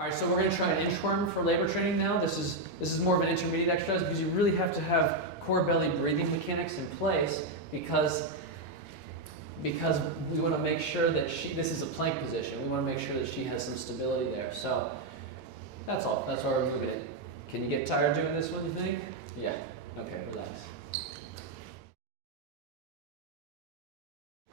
All right, so we're going to try an inchworm for labor training now. This is more of an intermediate exercise because you really have to have core belly breathing mechanics in place because we want to make sure that this is a plank position. We want to make sure that she has some stability there. So that's all. That's why we're moving it. Can you get tired doing this one, you think? Yeah. Okay, relax.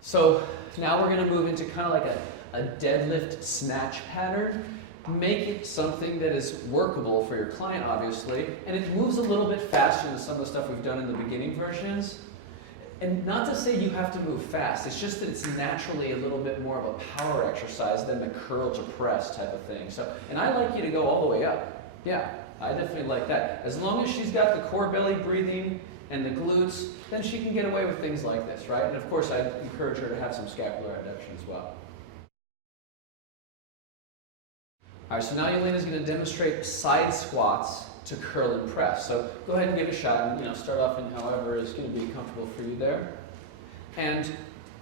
So now we're going to move into kind of like a deadlift snatch pattern. Make it something that is workable for your client, obviously, and it moves a little bit faster than some of the stuff we've done in the beginning versions. And not to say you have to move fast, it's just that it's naturally a little bit more of a power exercise than the curl to press type of thing. So, and I like you to go all the way up. Yeah, I definitely like that. As long as she's got the core belly breathing and the glutes, then she can get away with things like this, right? And of course, I'd encourage her to have some scapular adduction as well. All right, so now Yelena's going to demonstrate side squats to curl and press. So go ahead and give it a shot and start off in however is going to be comfortable for you there. And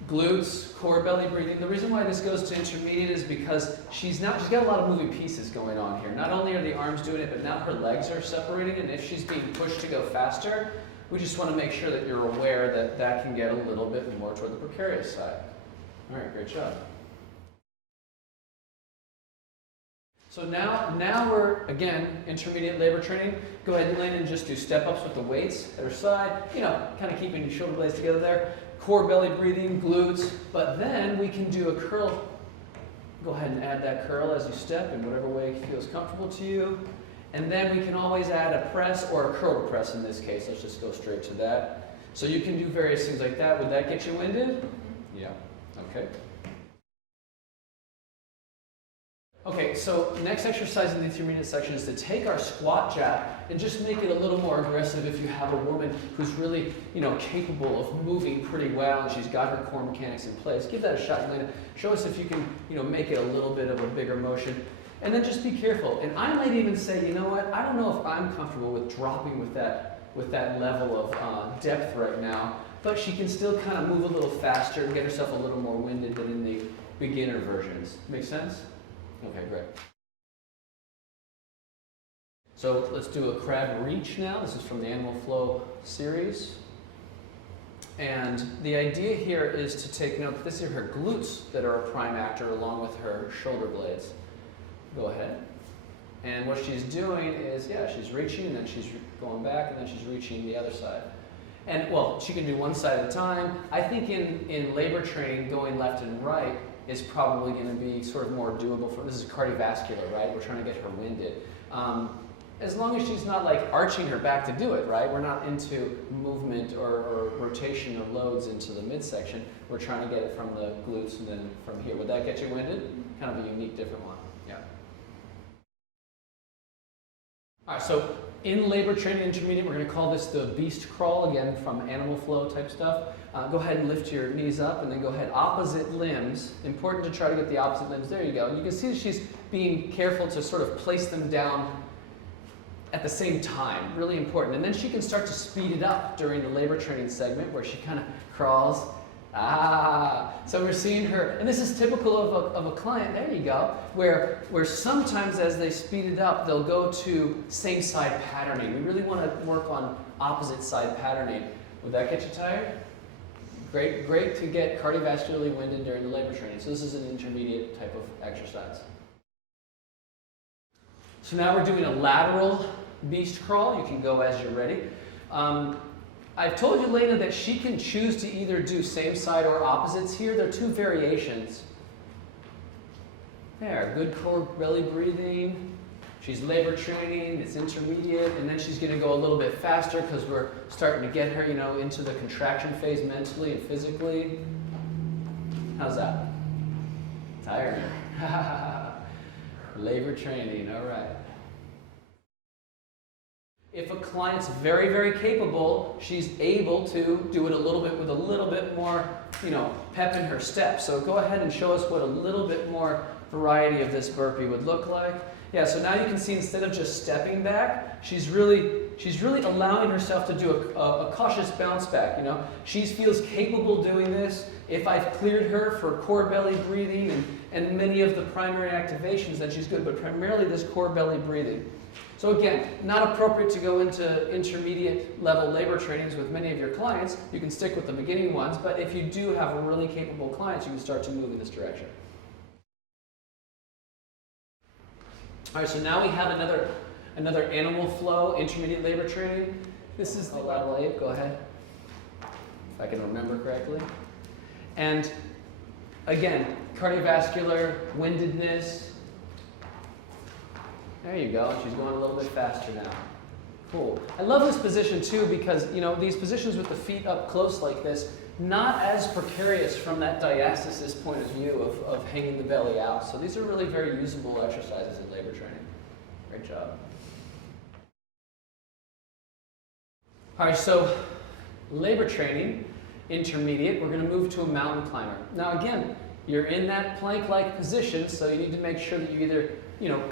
glutes, core belly breathing. The reason why this goes to intermediate is because she's got a lot of moving pieces going on here. Not only are the arms doing it, but now her legs are separating, and if she's being pushed to go faster, we just want to make sure that you're aware that that can get a little bit more toward the precarious side. All right, great job. So now we're, again, intermediate labor training. Go ahead, Lynn, and just do step-ups with the weights at her side. Kind of keeping your shoulder blades together there. Core belly breathing, glutes. But then we can do a curl. Go ahead and add that curl as you step in whatever way feels comfortable to you. And then we can always add a press or a curl to press in this case. Let's just go straight to that. So you can do various things like that. Would that get you winded? Yeah. Okay. Okay, so next exercise in the intermediate section is to take our squat jack and just make it a little more aggressive if you have a woman who's really, capable of moving pretty well and she's got her core mechanics in place. Give that a shot, Elena. Show us if you can, make it a little bit of a bigger motion. And then just be careful. And I might even say, you know what, I don't know if I'm comfortable with dropping with that level of depth right now, but she can still kind of move a little faster and get herself a little more winded than in the beginner versions. Make sense? Okay, great. So let's do a crab reach now. This is from the Animal Flow series. And the idea here is to take note that this is her glutes that are a prime actor along with her shoulder blades. Go ahead. And what she's doing is, she's reaching and then she's going back and then she's reaching the other side. And well, she can do one side at a time. I think in labor training, going left and right is probably going to be sort of more doable for, this is cardiovascular, right? We're trying to get her winded. As long as she's not like arching her back to do it, right? We're not into movement or rotation of loads into the midsection. We're trying to get it from the glutes and then from here. Would that get you winded? Kind of a unique, different one. Yeah. All right, so in labor training intermediate, we're going to call this the beast crawl, again, from Animal Flow type stuff. Go ahead and lift your knees up and then go ahead, opposite limbs. Important to try to get the opposite limbs. There you go. You can see that she's being careful to sort of place them down at the same time. Really important. And then she can start to speed it up during the labor training segment where she kind of crawls. So we're seeing her, and this is typical of a client, there you go, where sometimes as they speed it up, they'll go to same side patterning. We really want to work on opposite side patterning. Would that get you tired? Great to get cardiovascularly winded during the labor training. So this is an intermediate type of exercise. So now we're doing a lateral beast crawl. You can go as you're ready. I've told you, Lena, that she can choose to either do same side or opposites here. There are two variations. There, good core belly breathing. She's labor training, it's intermediate, and then she's going to go a little bit faster because we're starting to get her, into the contraction phase mentally and physically. How's that? Tired? Labor training, all right. If a client's very, very capable, she's able to do it a little bit with a little bit more pep in her step. So go ahead and show us what a little bit more variety of this burpee would look like. Yeah, so now you can see instead of just stepping back, she's really allowing herself to do a cautious bounce back. She feels capable doing this. If I've cleared her for core belly breathing and many of the primary activations, then she's good, but primarily this core belly breathing. So again, not appropriate to go into intermediate level labor trainings with many of your clients. You can stick with the beginning ones, but if you do have really capable clients, you can start to move in this direction. All right, so now we have another animal flow intermediate labor training. This is the lateral ape. Go ahead, if I can remember correctly. And again, cardiovascular, windedness. There you go. She's going a little bit faster now. Cool. I love this position too because these positions with the feet up close like this, not as precarious from that diastasis point of view of hanging the belly out. So these are really very usable exercises in labor training. Great job. All right, so labor training, intermediate, we're going to move to a mountain climber. Now again, you're in that plank-like position, so you need to make sure that you either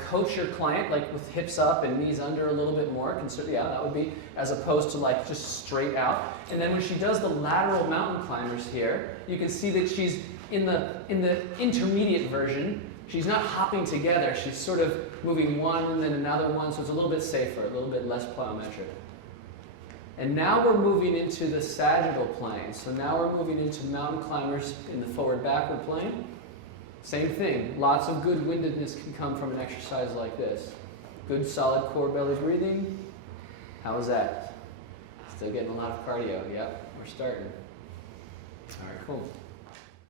coach your client like with hips up and knees under a little bit more, yeah, that would be, as opposed to like just straight out. And then when she does the lateral mountain climbers here, you can see that she's in the intermediate version. She's not hopping together. She's sort of moving one and then another one, so it's a little bit safer, a little bit less plyometric. And now we're moving into the sagittal plane. So now we're moving into mountain climbers in the forward-backward plane. Same thing, lots of good windedness can come from an exercise like this. Good solid core belly breathing. How was that? Still getting a lot of cardio. Yep, we're starting. All right, cool.